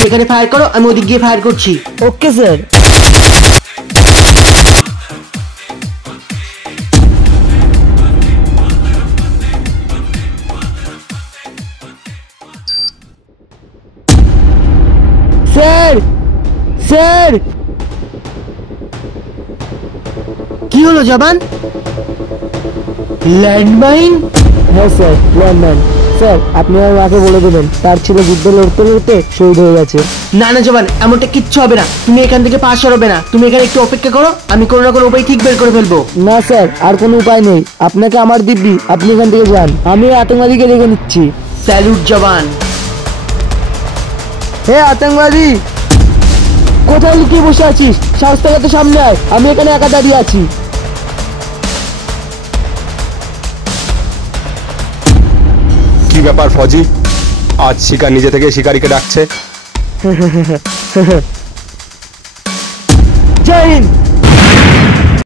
তুমি এখানে ফায়ার করো, আমি ওদিক গিয়ে ফায়ার করছি। Okay sir. Sir sir. কি হলো জবান? ল্যান্ডমাইন? হ্যাঁ স্যার, ল্যান্ডমাইন। স্যার আপনি আমার মাকে বলে দেবেন তার ছেলে যুদ্ধে লড়তে লড়তে শহীদ হয়ে গেছে। না না জবান, এমনটা কিচ্ছু হবে না। তুমি এখান থেকে পাশ সরবে না, তুমি এখানে একটু অপেক্ষা করো, আমি কোনো না কোনো উপায় ঠিক বের করে ফেলবো। না স্যার, আর কোনো উপায় নেই, আপনাকে আমার দিব্যি, আপনি এখান থেকে যান, আমি আতঙ্কবাদীকে দেখে নিচ্ছি। স্যালুট জবান। হে আতঙ্কবাদী, কোথায় লুকিয়ে বসে আছিস? সাহস থাকলে তো সামনে আয়, আমি এখানে একা দাঁড়িয়ে আছি। কি ব্যাপার ফজি, আজ শিকার নিজে থেকে শিকারীকে ডাকছে? জয় হিন্দ।